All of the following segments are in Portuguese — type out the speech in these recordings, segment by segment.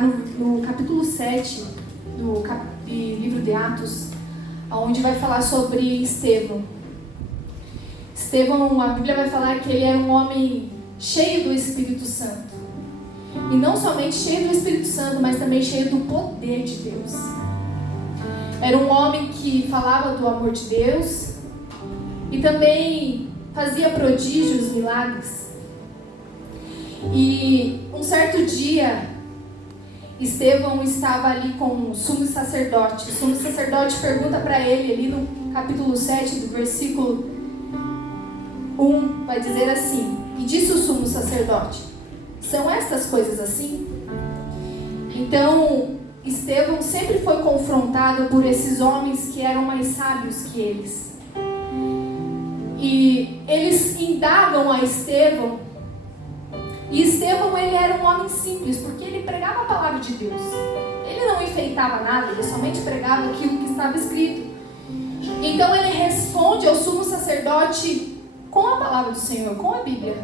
está no capítulo 7 do livro de Atos, onde vai falar sobre Estevão. Estevão, a Bíblia vai falar que ele era um homem cheio do Espírito Santo. E não somente cheio do Espírito Santo, mas também cheio do poder de Deus. Era um homem que falava do amor de Deus e também fazia prodígios, milagres. E um certo dia, Estevão estava ali com o sumo sacerdote. O sumo sacerdote pergunta para ele, ali no capítulo 7, do versículo 1, vai dizer assim: e disse o sumo sacerdote: são estas coisas assim? Então, Estevão sempre foi confrontado por esses homens que eram mais sábios que eles. E eles indagam a Estevão. E Estevão, ele era um homem simples, porque ele pregava a palavra de Deus. Ele não enfeitava nada, ele somente pregava aquilo que estava escrito. Então ele responde ao sumo sacerdote com a palavra do Senhor, com a Bíblia.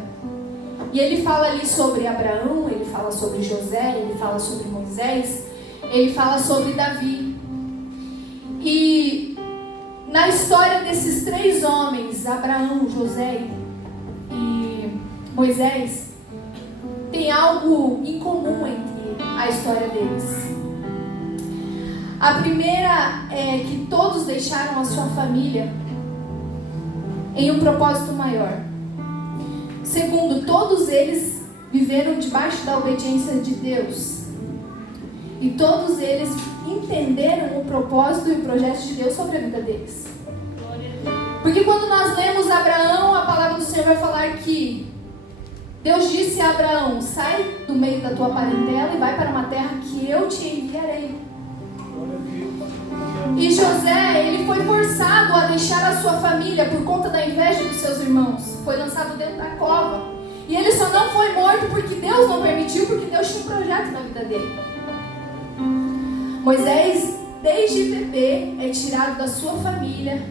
E ele fala ali sobre Abraão, ele fala sobre José, ele fala sobre Moisés, ele fala sobre Davi. E na história desses três homens, Abraão, José e Moisés, tem algo em comum entre a história deles. A primeira é que todos deixaram a sua família em um propósito maior. Segundo, todos eles viveram debaixo da obediência de Deus. E todos eles entenderam o propósito e o projeto de Deus sobre a vida deles. Porque quando nós lemos Abraão, a palavra do Senhor vai falar que Deus disse a Abraão: sai do meio da tua parentela e vai para uma terra que eu te enviarei. E José, ele foi forçado a deixar a sua família por conta da inveja dos seus irmãos. Foi lançado dentro da cova. E ele só não foi morto porque Deus não permitiu, porque Deus tinha um projeto na vida dele. Moisés, desde bebê, é tirado da sua família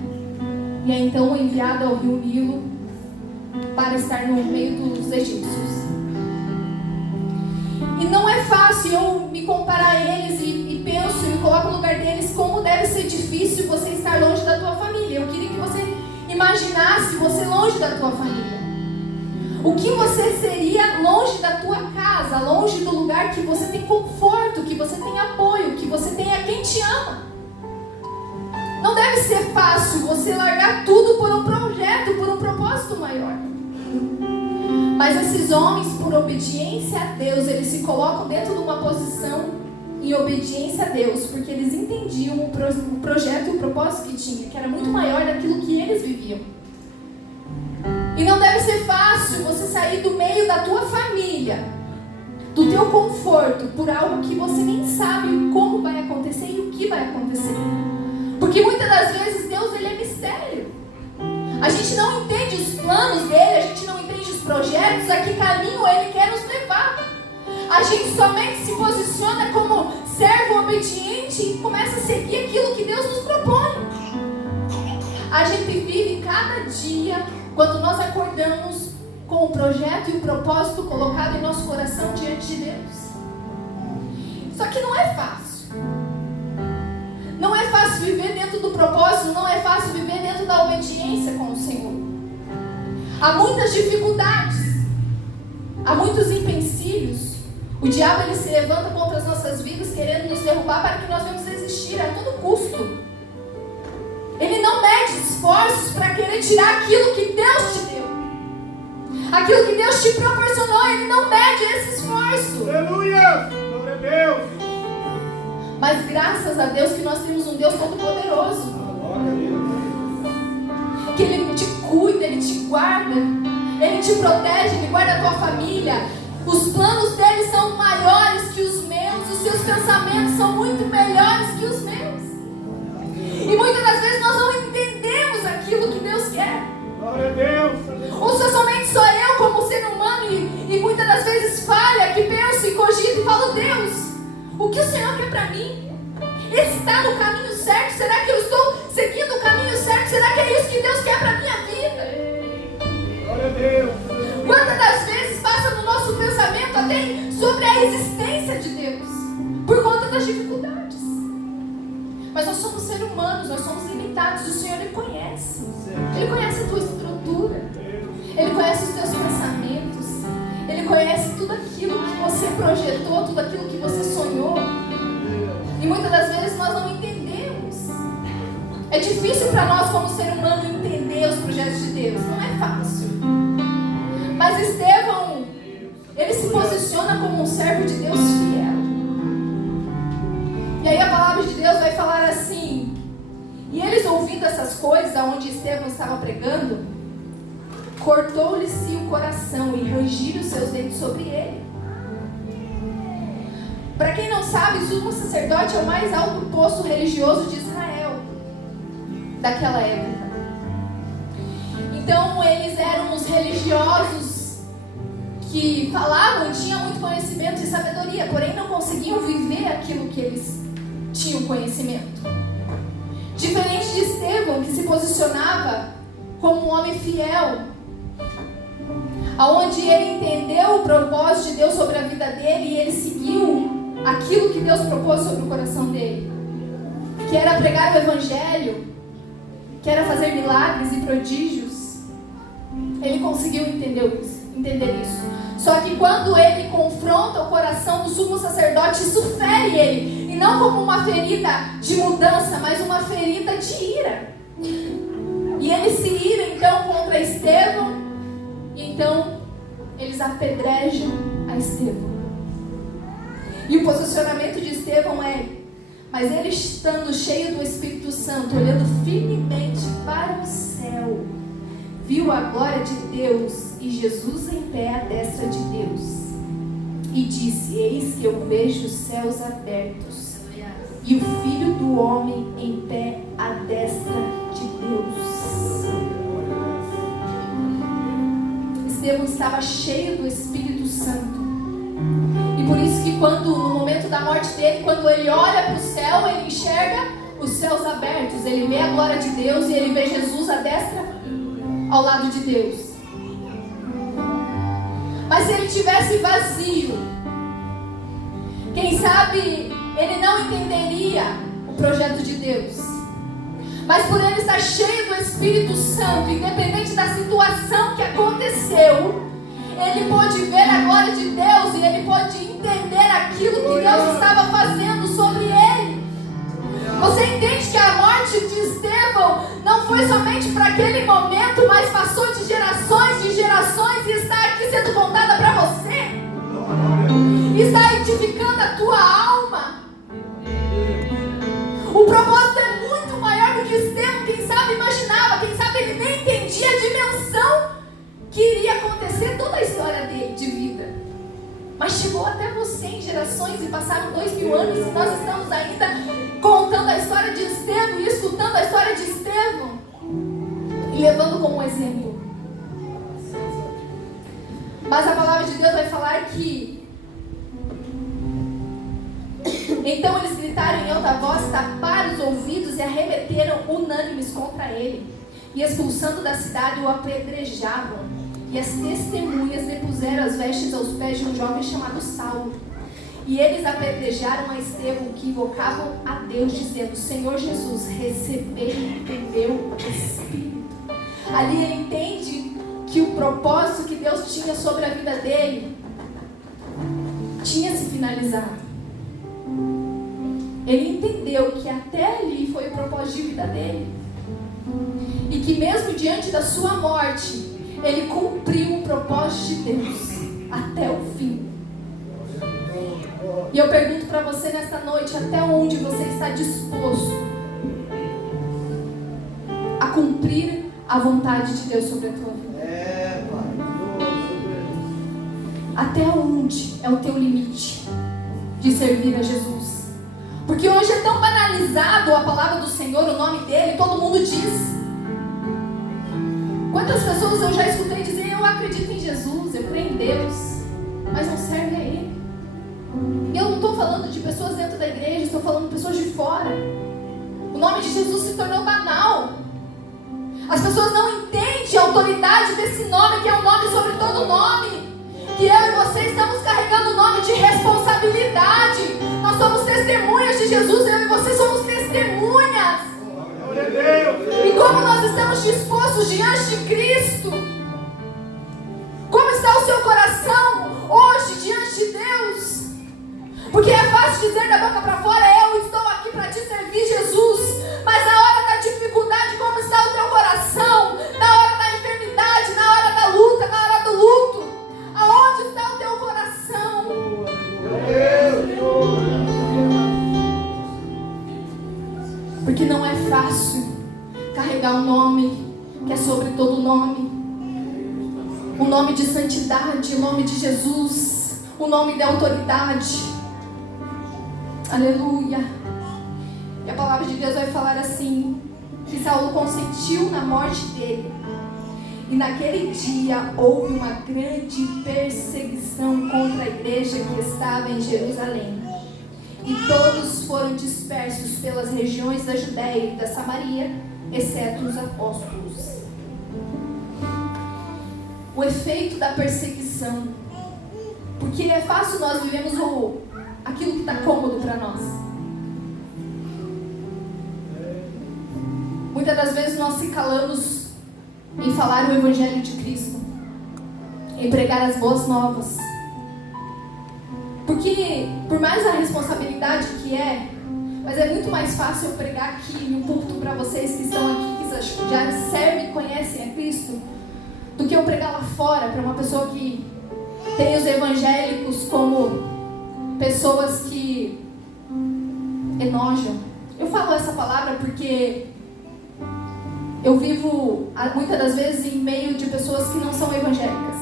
e é então enviado ao rio Nilo para estar no meio dos egípcios. E não é fácil eu me comparar a eles e penso e me coloco no lugar deles, como deve ser difícil você estar longe da tua família. Eu queria que você imaginasse você longe da tua família. O que você seria longe da tua casa, longe do lugar que você tem conforto, que você tem apoio, que você tem a quem te ama. Não deve ser fácil você largar tudo por um projeto, por um propósito maior. Mas esses homens, por obediência a Deus, eles se colocam dentro de uma posição em obediência a Deus, porque eles entendiam o projeto e o propósito que tinha, que era muito maior daquilo que eles viviam. E não deve ser fácil você sair do meio da tua família, do teu conforto, por algo que você nem sabe como vai acontecer e o que vai acontecer. Porque muitas das vezes Deus, ele é mistério. A gente não entende os planos dele, a gente não entende os projetos, a que caminho ele quer nos levar. A gente somente se posiciona como servo obediente e começa a seguir aquilo que Deus nos propõe. A gente vive cada dia, quando nós acordamos, com o projeto e o propósito colocado em nosso coração diante de Deus. Só que não é fácil. Não é fácil viver dentro do propósito, não é fácil viver dentro da obediência com o Senhor. Há muitas dificuldades, há muitos empecilhos. O diabo, ele se levanta contra as nossas vidas, querendo nos derrubar para que nós venhamos desistir a todo custo. Ele não mede esforços para querer tirar aquilo que Deus te deu. Aquilo que Deus te proporcionou, ele não mede esse esforço. Aleluia! Glória a Deus! Mas graças a Deus que nós temos um Deus todo-poderoso. Que Ele te cuida, Ele te guarda, Ele te protege, Ele guarda a tua família. Os planos dele são maiores que os meus, os seus pensamentos são muito melhores que os meus. E muitas das vezes nós não entendemos aquilo que Deus quer. Glória a Deus! Ou somente sou eu como ser humano e muitas das vezes falha, que penso e cogito e falo: Deus, o que o Senhor quer para mim? Esse está no caminho certo? Será que eu estou seguindo o caminho certo? Será que é isso que Deus quer para a minha vida? Glória a Deus! Quantas das vezes passa no nosso pensamento até sobre a existência de Deus? projetou, tudo aquilo que você sonhou. E muitas das vezes nós não entendemos. É difícil para nós, como ser humano, entender os projetos de Deus. Não é fácil. Mas Estevão, ele se posiciona como um servo de Deus fiel. E aí a palavra de Deus vai falar assim: e eles, ouvindo essas coisas, aonde Estevão estava pregando, cortou-lhe-se o coração e rangiram os seus dentes sobre ele. Para quem não sabe, o sumo sacerdote é o mais alto posto religioso de Israel daquela época. Então eles eram os religiosos que falavam, tinham muito conhecimento e sabedoria, porém não conseguiam viver aquilo que eles tinham conhecimento. Diferente de Estevão, que se posicionava como um homem fiel, aonde ele entendeu o propósito de Deus sobre a vida dele e ele seguiu aquilo que Deus propôs sobre o coração dele, que era pregar o evangelho, que era fazer milagres e prodígios. Ele conseguiu entender isso. Só que quando ele confronta o coração do sumo sacerdote, isso fere ele, e não como uma ferida de mudança, mas uma ferida de ira. E ele se ira então contra Estevão, e então eles apedrejam a Estevão. E o posicionamento de Estevão é: mas ele, estando cheio do Espírito Santo, olhando firmemente para o céu, viu a glória de Deus e Jesus em pé à destra de Deus. E disse: eis que eu vejo os céus abertos e o Filho do Homem em pé à destra de Deus. Estevão estava cheio do Espírito Santo. E por isso que quando, no momento da morte dele, quando ele olha para o céu, ele enxerga os céus abertos. Ele vê a glória de Deus e ele vê Jesus à destra, ao lado de Deus. Mas se ele tivesse vazio, quem sabe ele não entenderia o projeto de Deus. Mas por ele estar cheio do Espírito Santo, independente da situação que aconteceu, ele pôde ver a glória de Deus e ele pôde entender aquilo que Deus estava fazendo sobre ele. Você entende que a morte de Estevão não foi somente para aquele momento, mas passou de gerações e está aqui sendo contada para você. Está edificando a tua alma. O propósito é muito maior do que Estevão, quem sabe, imaginava. Quem sabe ele nem entendia a dimensão que iria acontecer toda a história dele de vida. Mas chegou até você em gerações e passaram 2000 anos e nós estamos ainda contando a história de Estevão e escutando a história de Estevão e levando como exemplo. Mas a palavra de Deus vai falar que então eles gritaram em alta voz, taparam os ouvidos e arremeteram unânimes contra ele, e expulsando da cidade o apedrejavam. E as testemunhas depuseram as vestes aos pés de um jovem chamado Saulo. E eles apedrejaram a Estevão, que invocavam a Deus, dizendo: Senhor Jesus, recebei o meu espírito. Ali ele entende que o propósito que Deus tinha sobre a vida dele tinha se finalizado. Ele entendeu que até ali foi o propósito de vida dele. E que mesmo diante da sua morte, ele cumpriu o propósito de Deus até o fim. E eu pergunto para você nesta noite, até onde você está disposto a cumprir a vontade de Deus sobre a tua vida? Até onde é o teu limite de servir a Jesus? Porque hoje é tão banalizado a palavra do Senhor, o nome dele, todo mundo diz. Quantas pessoas eu já escutei dizer: eu acredito em Jesus, eu creio em Deus, mas não serve a Ele. Eu não estou falando de pessoas dentro da igreja, estou falando de pessoas de fora. O nome de Jesus se tornou banal. As pessoas não entendem a autoridade desse nome, que é um nome sobre todo nome. Que eu e você estamos carregando o nome de responsabilidade. Nós somos testemunhas de Jesus, eu e você somos testemunhas. E como nós estamos dispostos diante de Cristo? Como está o seu coração hoje diante de Deus? Porque é fácil dizer da boca para fora: eu estou aqui para te servir, Jesus. Mas na hora da dificuldade, como está o teu coração? Na hora da enfermidade, na hora da luta, na hora do luto, aonde está o teu coração? Porque não é fácil carregar um nome que é sobre todo nome. O nome de santidade, o nome de Jesus, o nome de autoridade. Aleluia. E a palavra de Deus vai falar assim: que Saulo consentiu na morte dele. E naquele dia houve uma grande perseguição contra a igreja que estava em Jerusalém. E todos foram dispersos pelas regiões da Judéia e da Samaria, exceto os apóstolos. O efeito da perseguição. Porque é fácil nós vivemos aquilo que está cômodo para nós. Muitas das vezes nós se calamos em falar o Evangelho de Cristo, em pregar as boas novas. Porque, por mais a responsabilidade que é, mas é muito mais fácil eu pregar aqui no púlpito para vocês que estão aqui, que já servem e conhecem a Cristo, do que eu pregar lá fora para uma pessoa que tem os evangélicos como pessoas que enojam. Eu falo essa palavra porque eu vivo muitas das vezes em meio de pessoas que não são evangélicas.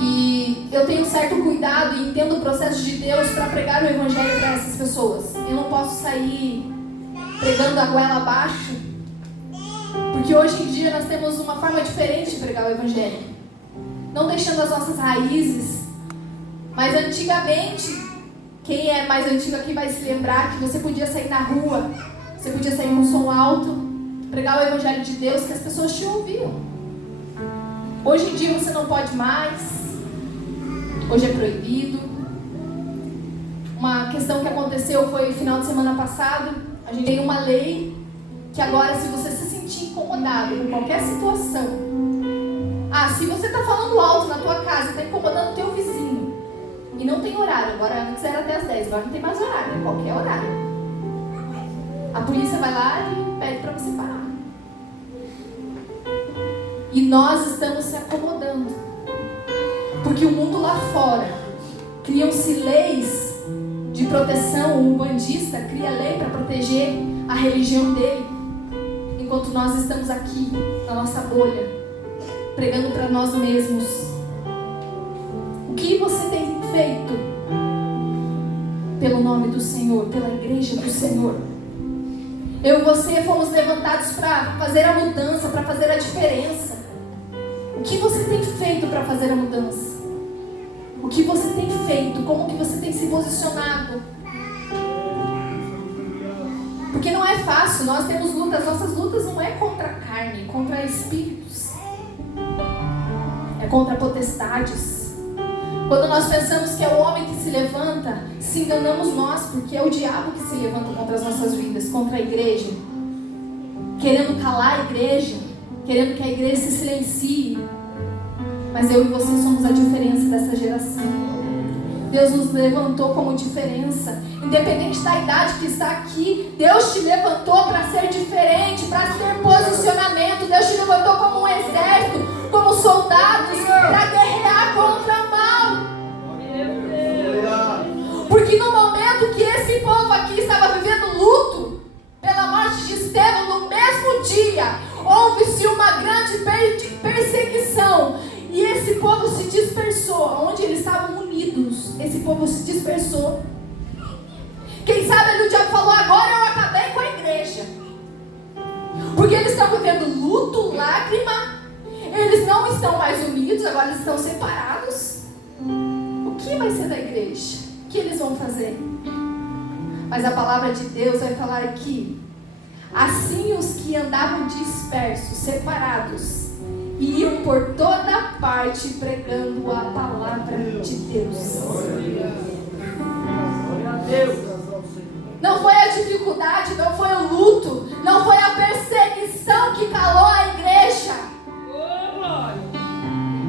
E eu tenho certo cuidado e entendo o processo de Deus para pregar o evangelho para essas pessoas. Eu não posso sair pregando a goela abaixo, porque hoje em dia nós temos uma forma diferente de pregar o evangelho, não deixando as nossas raízes. Mas antigamente, quem é mais antigo aqui vai se lembrar que você podia sair na rua, você podia sair com som alto, pregar o evangelho de Deus, que as pessoas te ouviam. Hoje em dia você não pode mais, hoje é proibido. Uma questão que aconteceu foi no final de semana passado. A gente tem uma lei que agora, se você se sentir incomodado com qualquer situação, se você está falando alto na tua casa, está incomodando o teu vizinho, e não tem horário, agora antes era até as 10, agora não tem mais horário, é qualquer horário, a polícia vai lá e pede para você parar. E nós estamos se acomodando, porque o mundo lá fora, criam-se leis de proteção. O bandista cria lei para proteger a religião dele, enquanto nós estamos aqui na nossa bolha, pregando para nós mesmos. O que você tem feito pelo nome do Senhor, pela igreja do Senhor? Eu e você fomos levantados para fazer a mudança, para fazer a diferença. O que você tem feito para fazer a mudança? O que você tem feito? Como que você tem se posicionado? Porque não é fácil, nós temos lutas. Nossas lutas não é contra a carne, contra espíritos. É contra potestades. Quando nós pensamos que é o homem que se levanta, se enganamos nós, porque é o diabo que se levanta contra as nossas vidas, contra a igreja, querendo calar a igreja, querendo que a igreja se silencie. Mas eu e você somos a diferença dessa geração. Deus nos levantou como diferença. Independente da idade que está aqui, Deus te levantou para ser diferente, para ter posicionamento. Deus te levantou como um exército, como soldados, para guerrear contra o mal. Porque no momento que esse povo aqui estava vivendo luto pela morte de Estevão, no mesmo dia, houve-se uma grande perseguição. E esse povo se dispersou. Onde eles estavam unidos, esse povo se dispersou. Quem sabe ali o diabo falou: agora eu acabei com a igreja. Porque eles estão vivendo luto, lágrima. Eles não estão mais unidos, agora eles estão separados. O que vai ser da igreja? O que eles vão fazer? Mas a palavra de Deus vai falar aqui: assim os que andavam dispersos, separados, iam por toda parte pregando a palavra de Deus. Não foi a dificuldade, não foi o luto, não foi a perseguição que calou a igreja.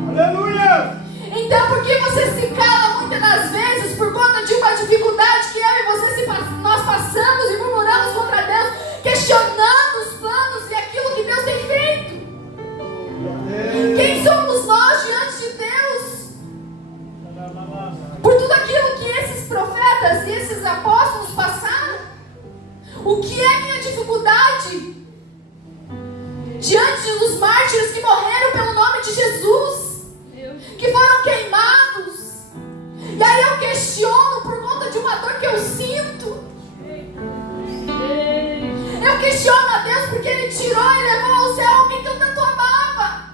Aleluia! Então por que você se cala muitas das vezes? O que é minha dificuldade diante dos mártires que morreram pelo nome de Jesus, que foram queimados? E aí eu questiono por conta de uma dor que eu sinto. Eu questiono a Deus porque Ele tirou e levou ao céu alguém que eu tanto amava.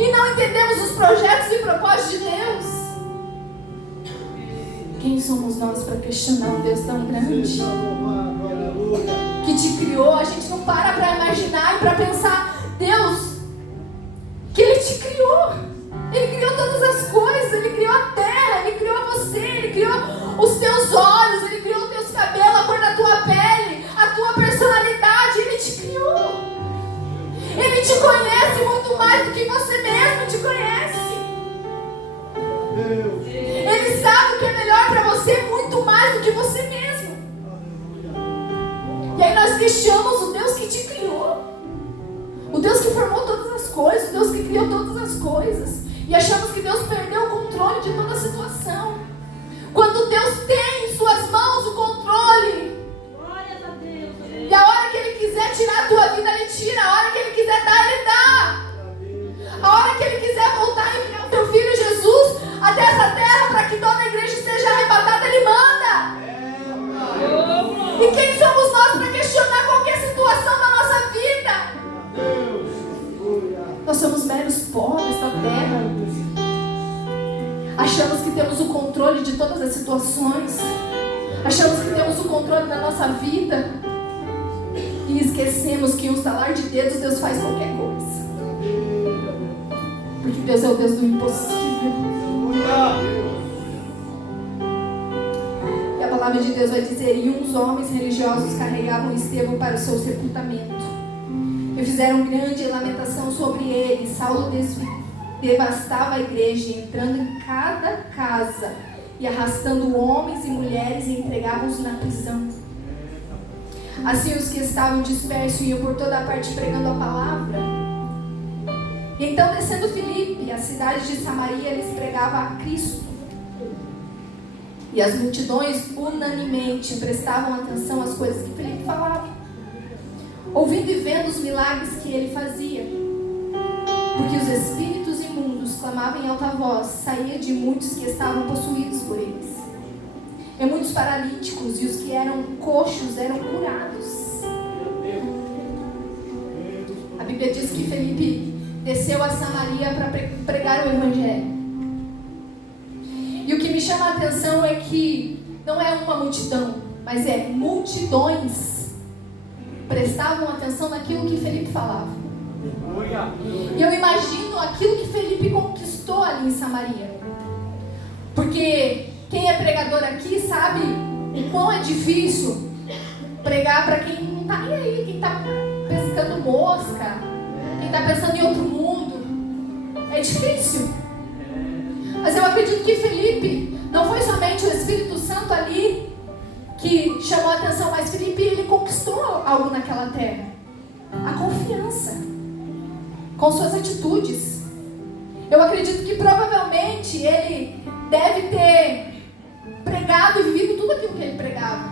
E não entendemos os projetos e propósitos de Deus. Quem somos nós para questionar um Deus tão grande que te criou? A gente não para imaginar e para pensar, Deus, que Ele te criou. Ele criou todas as coisas. Ele criou a terra, Ele criou você, Ele criou os teus olhos, Ele criou os teus cabelos, a cor da tua pele, a tua personalidade. Ele te criou. Ele te conhece muito mais do que você mesmo te conhece. Ele sabe o que é melhor para você muito mais do que você mesmo. E aí nós questionamos o Deus que te criou, o Deus que formou todas as coisas, o Deus que criou todas as coisas, e achamos que Deus perdeu o controle de toda a situação, quando Deus tem em suas mãos o controle. E a hora que Ele quiser tirar a tua vida, Ele tira. A hora que Ele quiser dar, Ele dá. A hora que Ele quiser voltar e enviar o teu Filho Jesus até essa terra para que toda a igreja seja arrebatada, Ele manda. E quem somos nós para questionar qualquer situação da nossa vida? Nós somos meros pó dessa terra. Achamos que temos o controle de todas as situações. Achamos que temos o controle da nossa vida. E esquecemos que um estalar de dedos Deus faz qualquer coisa. Porque Deus é o Deus do impossível. E a palavra de Deus vai dizer: e uns homens religiosos carregavam Estevão para o seu sepultamento. E fizeram grande lamentação sobre ele. Saulo devastava a igreja, entrando em cada casa e arrastando homens e mulheres, e entregava-os na prisão. Assim os que estavam dispersos iam por toda a parte pregando a palavra. E então, descendo Filipe, a cidade de Samaria, eles pregavam a Cristo. E as multidões unanimemente prestavam atenção às coisas que Filipe falava, ouvindo e vendo os milagres que ele fazia. Porque os espíritos imundos clamavam em alta voz, saía de muitos que estavam possuídos por eles. E muitos paralíticos e os que eram coxos eram curados. A Bíblia diz que Filipe desceu a Samaria para pregar o Evangelho. E o que me chama a atenção é que não é uma multidão, mas é multidões prestavam atenção naquilo que Filipe falava. E eu imagino aquilo que Filipe conquistou ali em Samaria. Porque quem é pregador aqui sabe o quão é difícil pregar para quem não está nem aí, quem está pescando mosca, quem está pensando em outro mundo. É difícil. Mas eu acredito que Filipe não foi somente o Espírito Santo ali que chamou a atenção, mas Filipe, ele conquistou algo naquela terra. A confiança com suas atitudes. Eu acredito que provavelmente ele deve ter pregado e vivido tudo aquilo que ele pregava.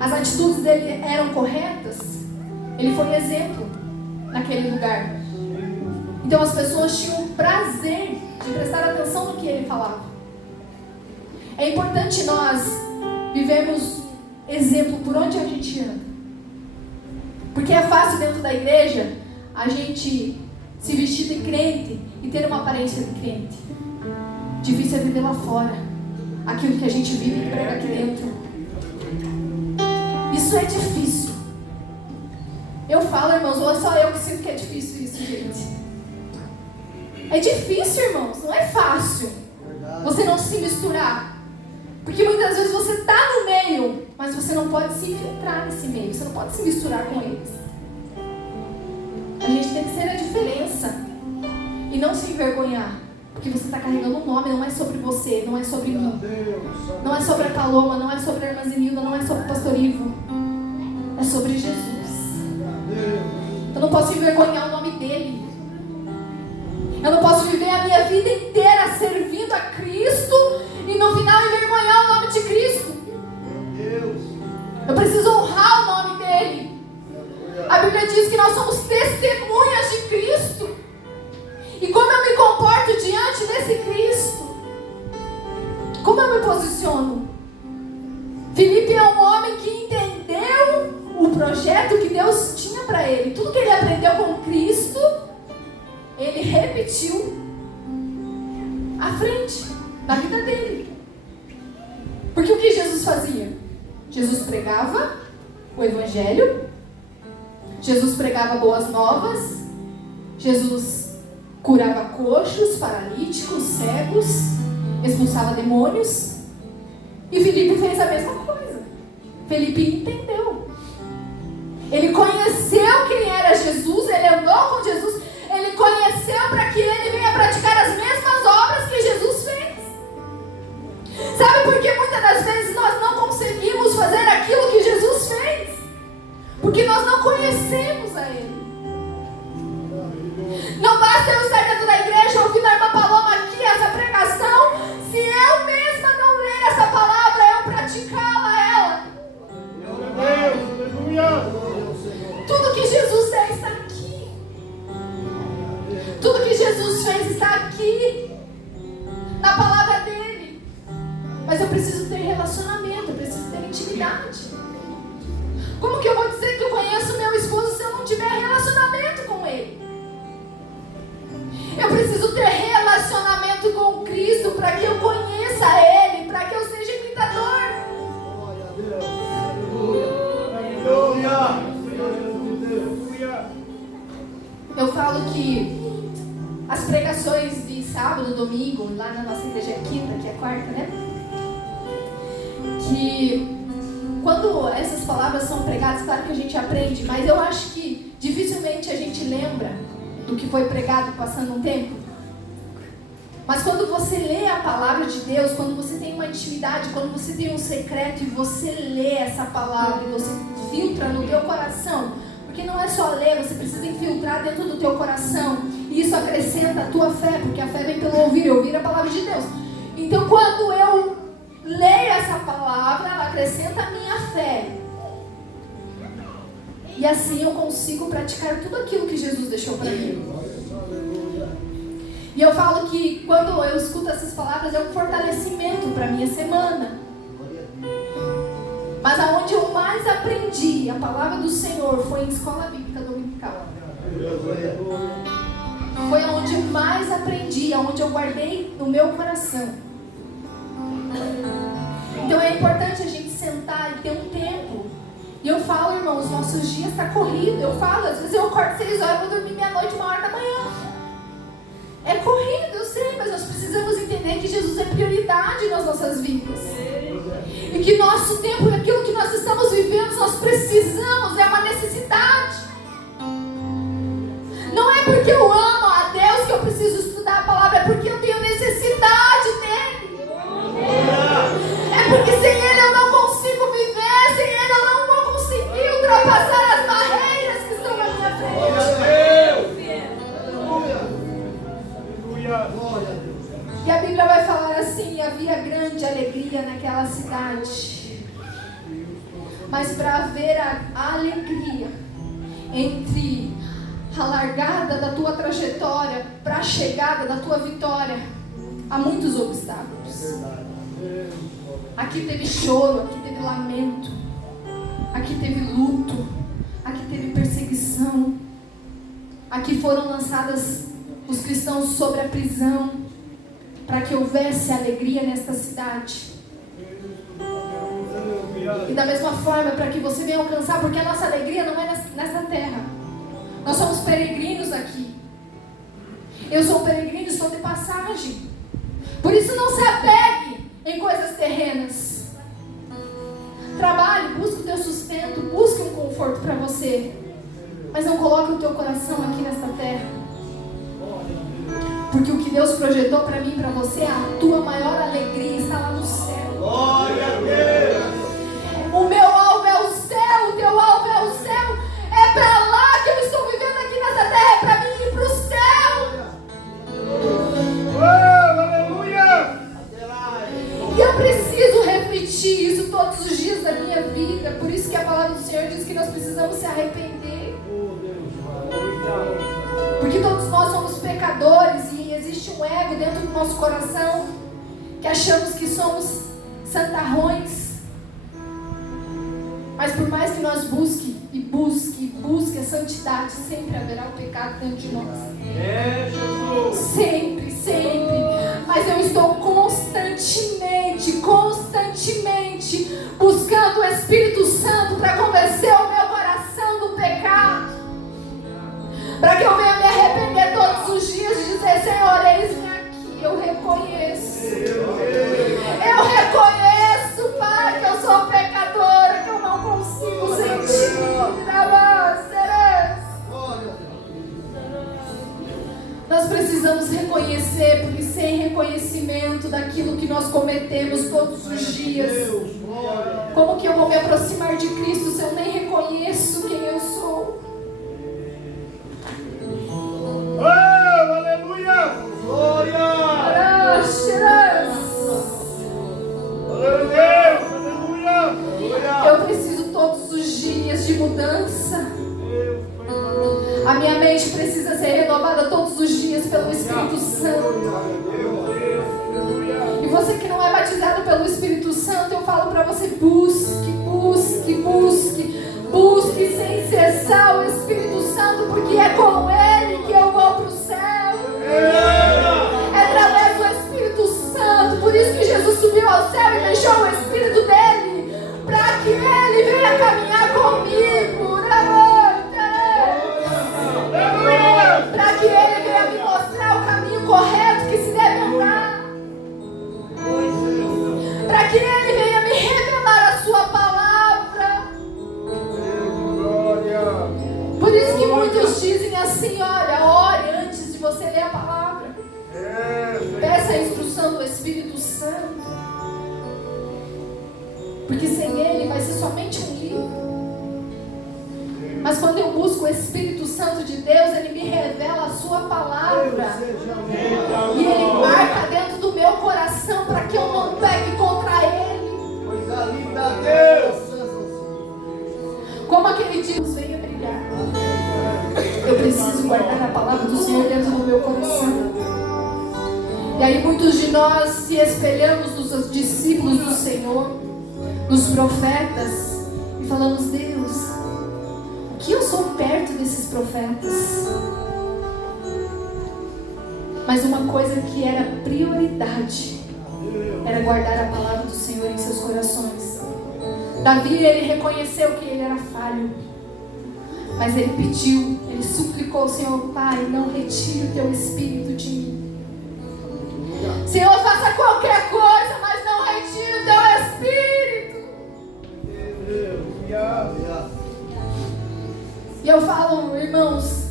As atitudes dele eram corretas. Ele foi um exemplo naquele lugar. Então as pessoas tinham prazer de prestar atenção no que ele falava. É importante nós vivermos exemplo por onde a gente anda. Porque é fácil dentro da igreja a gente se vestir de crente e ter uma aparência de crente. Difícil é viver lá fora aquilo que a gente vive e prega aqui dentro. Isso é difícil. Eu falo, irmãos, ou é só eu que sinto que é difícil isso, gente? É difícil, irmãos, não é fácil você não se misturar. Porque muitas vezes você está no meio, mas você não pode se infiltrar nesse meio, você não pode se misturar com eles. A gente tem que ser a diferença e não se envergonhar, porque você está carregando um nome, não é sobre você, não é sobre mim, não é sobre a Paloma, não é sobre a irmã Zenilda, não é sobre o pastor Ivo, é sobre Jesus. Eu não posso envergonhar o nome dele. Eu não posso viver a minha vida inteira servindo a Cristo e no final envergonhar o nome de Cristo. Como eu me posiciono? Felipe é um homem que entendeu o projeto que Deus tinha para ele. Tudo que ele aprendeu com Cristo, ele repetiu à frente da vida dele. Porque o que Jesus fazia? Jesus pregava o Evangelho, Jesus pregava boas novas, Jesus curava coxos, paralíticos, cegos, expulsava demônios. E Felipe fez a mesma coisa. Felipe entendeu. Ele conheceu quem era Jesus, ele andou com Jesus, ele conheceu para que ele venha praticar as mesmas obras que Jesus fez. Sabe por que muitas das vezes nós não conseguimos fazer aquilo que Jesus fez? Porque nós não conhecemos a Ele. Não basta eu estar dentro da igreja ouvindo a irmã Paloma aqui, essa pregação, se eu mesma não ler essa palavra, eu praticá-la, Tudo que Jesus fez está aqui. Tudo que Jesus fez está aqui, na palavra dele. Mas eu preciso ter relacionamento, eu preciso ter intimidade. Como que eu vou dizer que eu conheço meu esposo se eu não tiver relacionamento com ele? Eu preciso ter relacionamento com Cristo para que eu conheça Ele, para que eu seja imitador. Eu falo que as pregações de sábado, domingo, lá na nossa igreja é quinta, que é quarta, né? Que quando essas palavras são pregadas, claro que a gente aprende, mas eu acho que dificilmente a gente lembra do que foi pregado passando um tempo. Mas quando você lê a palavra de Deus, quando você tem uma intimidade, quando você tem um secreto e você lê essa palavra e você filtra no teu coração, porque não é só ler, você precisa infiltrar dentro do teu coração, e isso acrescenta a tua fé, porque a fé vem pelo ouvir a palavra de Deus. Então quando eu leio essa palavra, ela acrescenta a minha fé. E assim eu consigo praticar tudo aquilo que Jesus deixou para mim. E eu falo que quando eu escuto essas palavras é um fortalecimento para a minha semana. Mas aonde eu mais aprendi a palavra do Senhor foi em escola bíblica dominical. Foi aonde eu mais aprendi, aonde eu guardei no meu coração. Então é importante a gente sentar e ter um tempo. E eu falo, irmãos, nossos dias estão corridos. Eu falo, às vezes eu acordo 6 horas, vou dormir meia-noite, 1h da manhã. É corrido, eu sei, mas nós precisamos entender que Jesus é prioridade nas nossas vidas. E que nosso tempo, aquilo que nós estamos vivendo, nós precisamos, é uma necessidade. Não é porque eu amo a Deus que eu preciso estudar a palavra, é porque eu tenho necessidade dele. É porque sem ele eu não consigo viver, sem ele eu não vou conseguir ultrapassar as barreiras que estão na minha frente. E a Bíblia vai falar assim: havia grande alegria naquela cidade. Mas para haver a alegria entre a largada da tua trajetória para a chegada da tua vitória, há muitos obstáculos. Aqui teve choro, aqui teve lamento, aqui teve luto, aqui teve perseguição, aqui foram lançadas os cristãos sobre a prisão, para que houvesse alegria nesta cidade. E da mesma forma, para que você venha alcançar, porque a nossa alegria não é nessa terra. Nós somos peregrinos aqui. Eu sou peregrino, estou de passagem. Por isso não se apegue em coisas terrenas. Trabalhe, busque o teu sustento, busque um conforto para você. Mas não coloque o teu coração aqui nesta terra. Porque o que Deus projetou para mim e para você, a tua maior alegria está lá no céu. Glória a Deus. O meu alvo é o céu, o teu alvo é o céu. É para lá que eu estou vivendo aqui nessa terra, é para mim ir para o céu. Oh, aleluia. E eu preciso refletir isso todos os dias da minha vida. Por isso que a palavra do Senhor diz que nós precisamos se arrepender. Porque todos nós somos pecadores e existe um ego dentro do nosso coração que achamos que somos santarrões. Mas por mais que nós busque a santidade, sempre haverá o pecado dentro de nós. Jesus. Sempre, sempre. Mas eu estou constantemente buscando o Espírito Santo para convencer o meu coração do pecado. Para que eu venha me arrepender todos os dias e dizer: Senhor, eis-me aqui, eu reconheço. Eu reconheço, Pai, que eu sou pecadora, que eu não consigo sentir. Nós precisamos reconhecer, porque sem reconhecimento daquilo que nós cometemos todos os dias, como que eu vou me aproximar de Cristo se eu nem reconheço quem eu sou? Oh, aleluia! Glória! Aleluia! Eu preciso todos os dias de mudança. A minha mente precisa ser renovada todos os dias pelo Espírito Santo. E você que não é batizado pelo Espírito Santo, eu falo para você: busque sem cessar o Espírito Santo, porque é com Ele que eu vou para o céu. É através do Espírito Santo. Por isso que Jesus subiu ao céu e deixou o Espírito dele, para que Ele venha caminhar comigo. Para que Ele venha me mostrar o caminho correto que se deve andar. Para que Ele venha me revelar a sua palavra. Por isso que muitos dizem assim: olha, ore antes de você ler a palavra. Peça a instrução do Espírito Santo. Porque sem Ele vai ser somente um livro. Mas quando eu busco o Espírito Santo de Deus, Ele me revela a sua palavra. E Ele marca dentro do meu coração para que eu não peque contra Ele. Coisa linda, Deus! Como aquele dia nos venha brilhar. Eu preciso guardar a palavra do Senhor dentro do meu coração. E aí muitos de nós se espelhamos nos discípulos do Senhor, nos profetas, e falamos: Deus, que eu sou perto desses profetas. Mas uma coisa que era prioridade era guardar a palavra do Senhor em seus corações. Davi, ele reconheceu que ele era falho, mas ele pediu, ele suplicou ao Senhor: Pai, não retire o teu espírito de mim. Senhor, faça qualquer coisa, mas não retire o teu espírito. E eu falo, irmãos,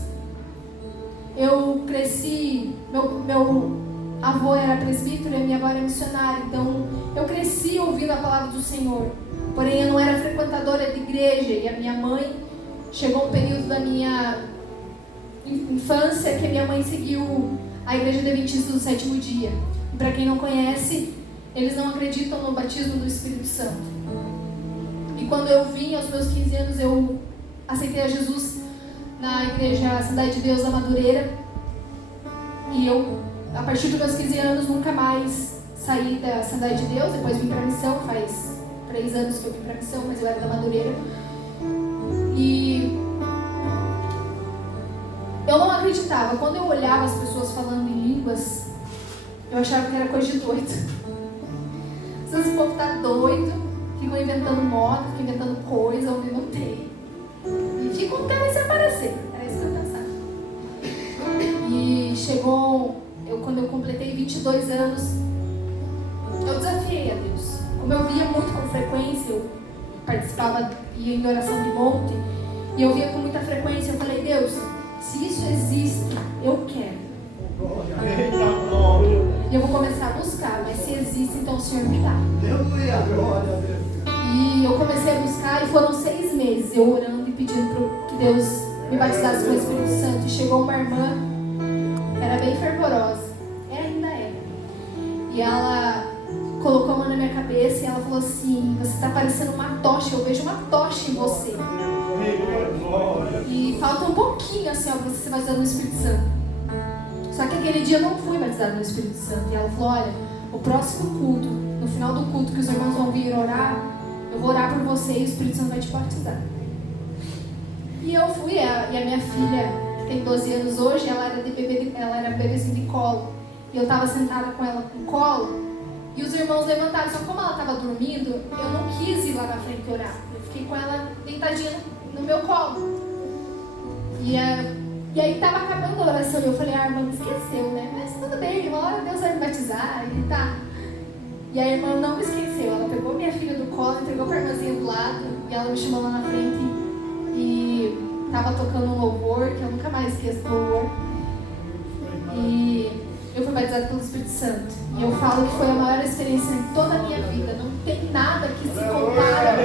eu cresci, meu avô era presbítero e a minha avó era missionária, então eu cresci ouvindo a palavra do Senhor. Porém, eu não era frequentadora de igreja, e a minha mãe, chegou um período da minha infância que a minha mãe seguiu a Igreja Adventista do Sétimo Dia. E para quem não conhece, eles não acreditam no batismo do Espírito Santo. E quando eu vim aos meus 15 anos, eu aceitei a Jesus na Igreja Assembleia de Deus da Madureira. E eu, a partir dos meus 15 anos, nunca mais saí da Assembleia de Deus. Depois vim para a missão, faz 3 anos que eu vim para a missão, mas eu era da Madureira. E eu não acreditava. Quando eu olhava as pessoas falando em línguas, eu achava que era coisa de doido. Esse povo tá doido, ficam inventando moda, ficam inventando coisa onde não tem. E ficam até se aparecer. Era isso que eu pensava. E chegou, quando eu completei 22 anos, eu desafiei a Deus. Como eu via muito com frequência, eu participava, ia em oração de monte, e eu via com muita frequência, eu falei: Deus, se isso existe, eu quero. E eu vou começar a buscar, mas se existe, então o Senhor me dá. E eu comecei a buscar, e foram 6 meses eu orando e pedindo que Deus me batizasse com o Espírito Santo. E chegou uma irmã, que era bem fervorosa, ainda é. E ela colocou a mão na minha cabeça e ela falou assim: você está parecendo uma tocha, eu vejo uma tocha em você. E falta um pouquinho assim, ó, para você ser batizado no Espírito Santo. Só que aquele dia eu não fui batizado no Espírito Santo. E ela falou: olha, o próximo culto, no final do culto que os irmãos vão vir orar, eu vou orar por você e o Espírito Santo vai te batizar. E eu fui, e a minha filha, que tem 12 anos hoje, ela era bebezinha de colo. E eu estava sentada com ela no colo, e os irmãos levantaram. Só que como ela estava dormindo, eu não quis ir lá na frente orar. Eu fiquei com ela deitadinha no meu colo. E aí estava acabando a oração, e eu falei, a irmã esqueceu, né? Mas tudo bem, uma hora Deus vai me batizar, e tá. E a irmã não me esqueceu, ela pegou minha filha do colo, entregou para a irmãzinha do lado, e ela me chamou lá na frente, e estava tocando um louvor, que eu nunca mais esqueço do louvor. E eu fui batizada pelo Espírito Santo. E eu falo que foi a maior experiência em toda a minha vida. Não tem nada que se compara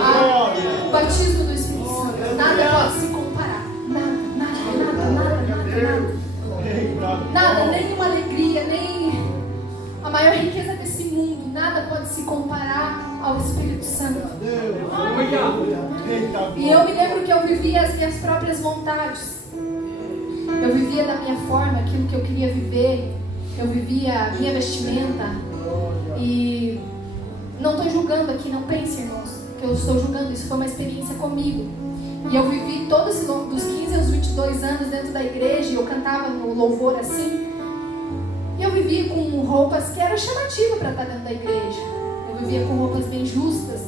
ao batismo do Espírito Santo. Nada pode se comparar. Nada, nenhuma alegria, nem a maior riqueza desse mundo. Nada pode se comparar ao Espírito Santo. E eu me lembro que eu vivia as minhas próprias vontades. Eu vivia da minha forma, aquilo que eu queria viver. Eu vivia a minha vestimenta. E não estou julgando aqui, não pense, irmãos, que eu estou julgando. Isso foi uma experiência comigo. E eu vivi todo esse longo dos 15 aos 22 anos dentro da igreja. E eu cantava no louvor assim. E eu vivia com roupas que eram chamativas para estar dentro da igreja. Eu vivia com roupas bem justas.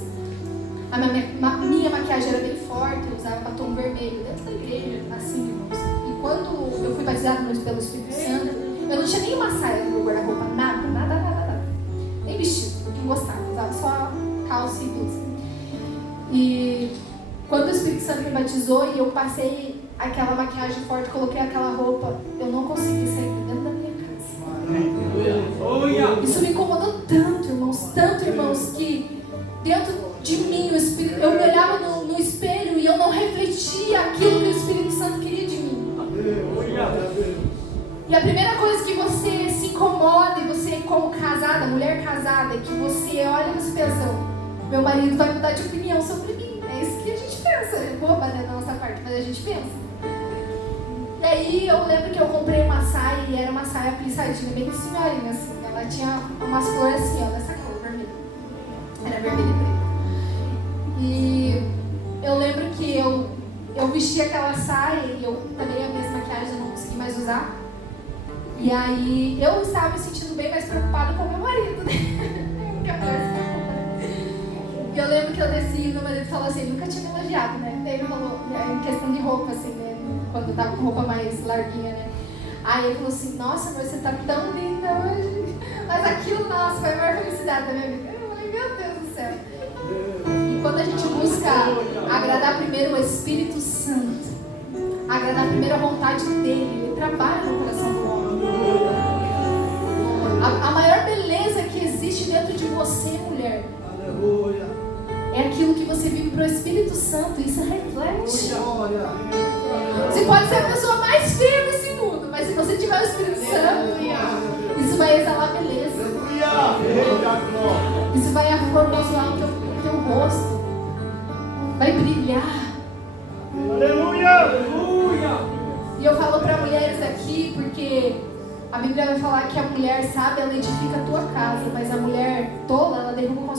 A minha maquiagem era bem forte. Eu usava batom vermelho dentro da igreja, assim, irmãos. E quando eu fui batizada pelo Espírito Santo, eu não tinha nenhuma saia no meu guarda-roupa, nada. Nem vestido, não gostava, usava só calça e blusa. E quando o Espírito Santo me batizou e eu passei aquela maquiagem forte, coloquei aquela roupa, eu não consegui sair de dentro da minha casa. Isso me incomodou tanto, irmãos, que dentro de mim, o Espírito, eu me olhava no espelho e eu não refletia aquilo que o Espírito Santo queria de mim. E a primeira coisa que você se incomoda, e você como casada, mulher casada, é que você olha e você pensa, meu marido vai mudar de opinião sobre mim. É isso que a gente pensa, é boba, né, da nossa parte, mas a gente pensa. E aí eu lembro que eu comprei uma saia, e era uma saia plissadinha, bem senhorinha, assim. Ela tinha umas flores assim, ó, dessa cor, vermelha. Era vermelha e preta. E eu lembro que eu vesti aquela saia, e eu também a minha maquiagem eu não consegui mais usar. E aí eu estava me sentindo bem mais preocupada com o meu marido, né? E eu lembro que eu desci e meu marido falou assim, ele nunca tinha me elogiado, né? Daí ele falou, em questão de roupa, assim, né? Quando eu tava com roupa mais larguinha, né? Aí ele falou assim, nossa, amor, você tá tão linda hoje. Mas aquilo, nossa, foi a maior felicidade da minha vida. Eu falei, meu Deus do céu. E quando a gente busca agradar primeiro o Espírito Santo, agradar primeiro a vontade dele, ele trabalha no coração do homem. A maior beleza que existe dentro de você, mulher, é aquilo que você vive para o Espírito Santo. Isso reflete. Você pode ser a pessoa mais feia desse mundo, mas se você tiver o Espírito Santo, isso vai exalar beleza. Isso vai aformosear o teu rosto. Vai brilhar. Aleluia! E eu falo para mulheres aqui porque a Bíblia vai falar que a mulher sábia, ela edifica a tua casa, mas a mulher tola, ela derruba com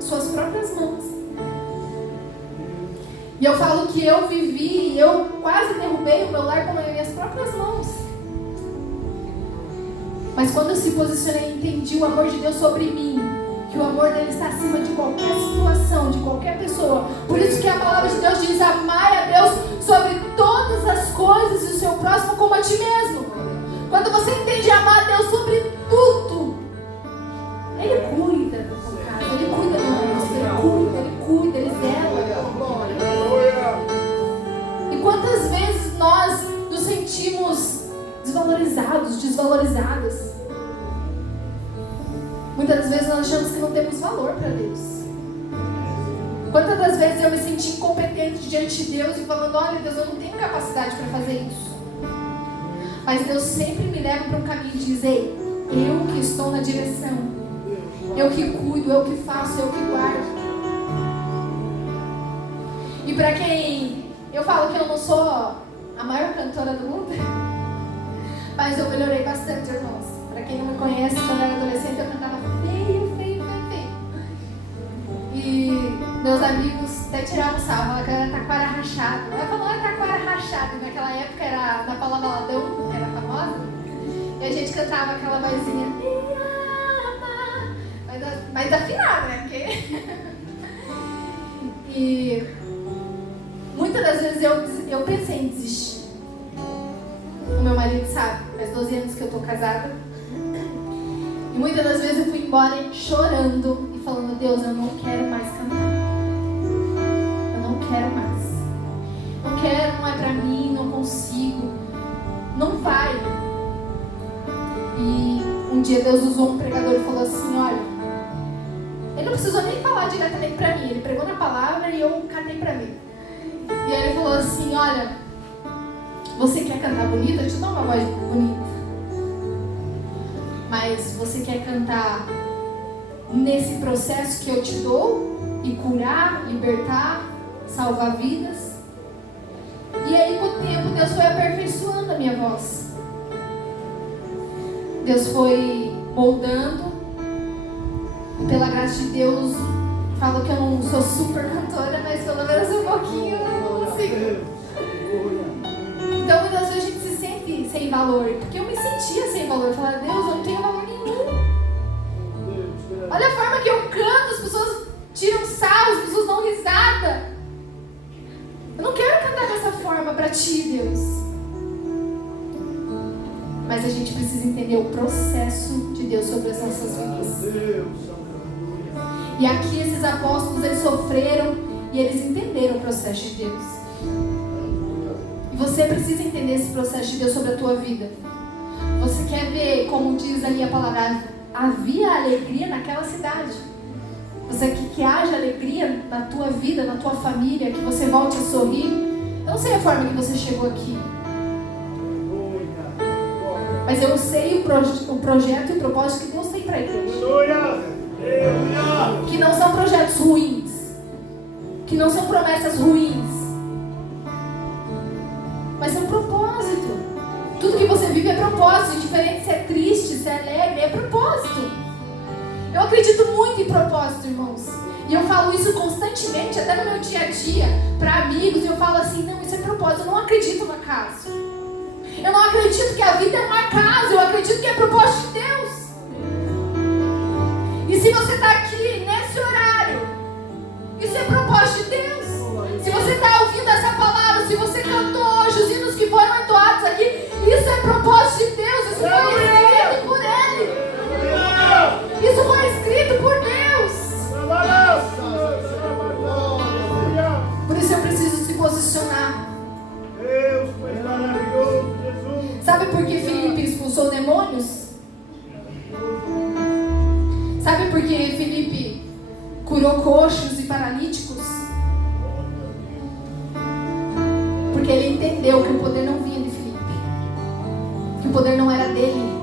suas próprias mãos. E eu falo que eu vivi, eu quase derrubei o meu lar com as minhas próprias mãos. Mas quando eu se posicionei e entendi o amor de Deus sobre mim, que o amor dele está acima de qualquer situação, de qualquer pessoa. Por isso que a palavra de Deus diz, amai a Deus sobre todas as coisas e o seu próximo como a ti mesmo. Quando você entende amar a Deus sobre tudo, ele cuida da sua casa, ele cuida do nosso, ele cuida, ele zela. E quantas vezes nós nos sentimos desvalorizados, desvalorizadas? Muitas das vezes nós achamos que não temos valor para Deus. Quantas das vezes eu me senti incompetente diante de Deus e falando, olha Deus, eu não tenho capacidade para fazer isso. Mas Deus sempre me leva para um caminho de dizer, eu que estou na direção, eu que cuido, eu que faço, eu que guardo. E para quem eu falo que eu não sou a maior cantora do mundo, mas eu melhorei bastante, irmãos. Para quem não me conhece, quando eu era adolescente eu cantava feio. E meus amigos até tiravam sarro, falavam que eu era taquara rachada. Ela falou taquara rachada, naquela época era da Paula Valadão, que era famosa. E a gente cantava aquela vozinha, me ama, mas afinada, né? Porque... E muitas das vezes eu pensei em desistir. O meu marido sabe, faz 12 anos que eu tô casada. E muitas das vezes eu fui embora chorando e falando, Deus, eu não quero mais cantar. Eu não quero mais. Não quero, não é pra mim, não consigo. Não vai. E um dia Deus usou um pregador e falou assim, olha, ele não precisou nem falar diretamente pra mim, ele pregou na palavra e eu catei pra mim. E aí ele falou assim, olha, você quer cantar bonito? Eu te dou uma voz bonita. Mas você quer cantar nesse processo que eu te dou e curar, libertar, salvar vidas? E aí com o tempo Deus foi aperfeiçoando a minha voz. Deus foi moldando. E pela graça de Deus, falo que eu não sou super cantora, mas pelo menos um pouquinho eu consigo. Então muitas vezes a gente se sente sem valor, porque eu me sentia sem valor. Eu falava, Deus, eu não tenho valor nenhum. Olha a forma que eu canto, as pessoas tiram sarro, as pessoas dão risada. Eu não quero cantar dessa forma para ti, Deus. Mas a gente precisa entender o processo de Deus sobre as nossas vidas. E aqui esses apóstolos, eles sofreram e eles entenderam o processo de Deus. E você precisa entender esse processo de Deus sobre a tua vida. Você quer ver, como diz ali a palavra, havia alegria naquela cidade. Você quer que haja alegria na tua vida, na tua família, que você volte a sorrir. Eu não sei a forma que você chegou aqui, mas eu sei o projeto e o propósito que Deus tem para a igreja. Que não são projetos ruins, que não são promessas ruins, mas é um propósito. Tudo que você vive é propósito, diferente se é triste, se é alegre, é propósito. Eu acredito muito em propósito, irmãos, e eu falo isso constantemente, até no meu dia a dia, para amigos. Eu falo assim, não, isso é propósito, eu não acredito no acaso. Eu não acredito que a vida é um acaso, eu acredito que é propósito de Deus. E se você está aqui nesse horário, isso é propósito de Deus. Se você está ouvindo essa palavra, se você cantou hoje os hinos que foram entoados aqui, isso é propósito de Deus. Isso foi escrito por Ele. Isso foi escrito por Deus. Por isso eu preciso se posicionar. Deus foi maravilhoso, Jesus. Sabe por que Filipe expulsou demônios? Sabe por que Filipe curou coxos e paralíticos? Porque ele entendeu que o poder não vinha de Filipe, que o poder não era dele,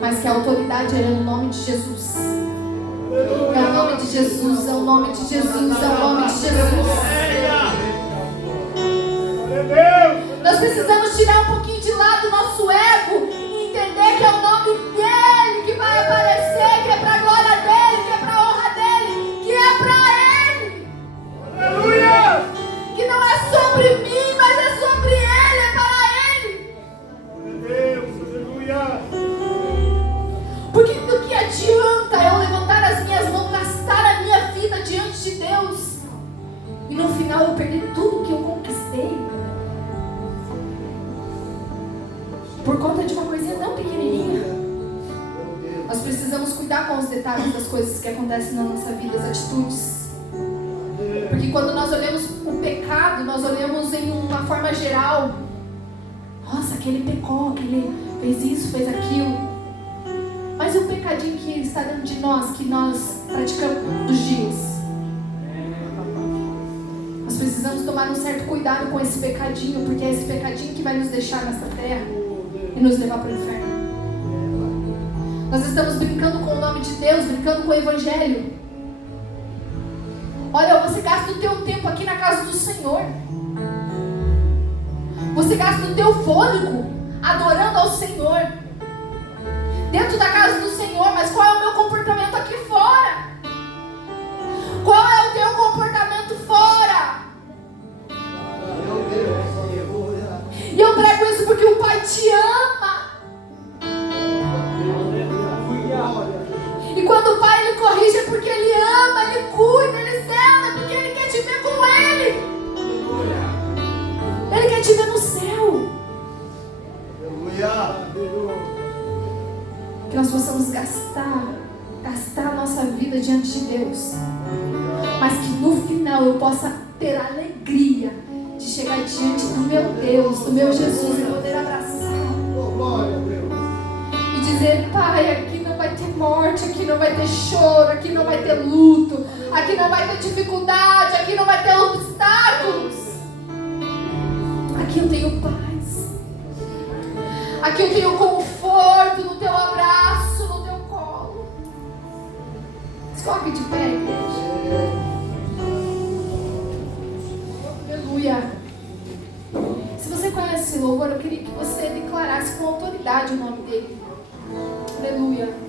mas que a autoridade era no nome de Jesus. É o nome de Jesus, é o nome de Jesus, é o nome de Jesus. Nós precisamos tirar um pouquinho de lado o nosso ego e entender que é o nome dele que vai aparecer, que é para a glória dele, que é para a honra dele, que é para ele. Aleluia! Que não é sobre mim, mas é sobre ele, é para ele. Deus, aleluia! Porque do que adianta eu levantar as minhas mãos, gastar a minha vida diante de Deus e no final eu perder tudo que eu conquistei por conta de uma coisinha tão pequenininha? Nós precisamos cuidar com os detalhes das coisas que acontecem na nossa vida, as atitudes. Porque quando nós olhamos o pecado, nós olhamos em uma forma geral. Nossa, aquele pecou, aquele fez isso, fez aquilo. Mas o pecadinho que está dentro de nós, que nós praticamos todos os dias, nós precisamos tomar um certo cuidado com esse pecadinho, porque é esse pecadinho que vai nos deixar nessa terra e nos levar para o inferno. Nós estamos brincando com o nome de Deus, brincando com o Evangelho. Olha, você gasta o teu tempo aqui na casa do Senhor. Você gasta o teu fôlego adorando ao Senhor. dentro da casa do Senhor, mas qual é o meu comportamento aqui fora? Qual é o teu comportamento fora? E eu prego isso porque o Pai te ama. E quando o Pai Ele corrige é porque Ele ama, Ele cuida, Ele zela, porque Ele quer te ver com Ele. Ele quer te ver no céu. Que nós possamos gastar a nossa vida diante de Deus, mas que no final eu possa ter a alegria de chegar diante do meu Deus, do meu Jesus, e poder abraçar e dizer: Pai, aqui não vai ter morte, aqui não vai ter choro, aqui não vai ter luto, aqui não vai ter dificuldade, aqui não vai ter obstáculos. Aqui eu tenho paz, aqui eu tenho conforto no teu abraço, no teu colo. Se coloque de pé, igreja. Aleluia. Se você conhece esse louvor, eu queria que você declarasse com autoridade o nome dele. Aleluia.